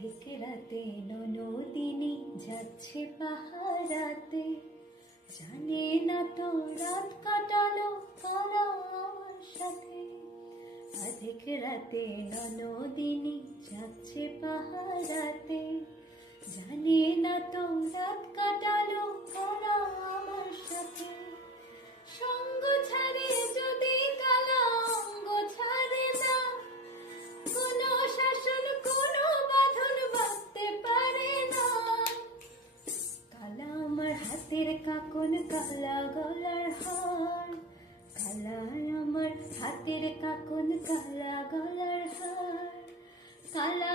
অধিক রাতে ননদিনী যাচ্ছে পাহারাতে, জানে না তো রাত কাটালো কারা আমার সাথে। অধিক রাতে ননদিনী যাচ্ছে পাহারাতে, জানে না তো রাত কাটালো কারা আমার সাথে। সঙ্গ ছাড়ে যদি কালা অঙ্গ ছাড়ে না, কোনো শাসন কোনো বাঁধন বাঁধতে পারে না। কালা আমার হাতের কাকন কালা গলার হার, কালা আমার হাতের কাকন কালা গলার হার, কালা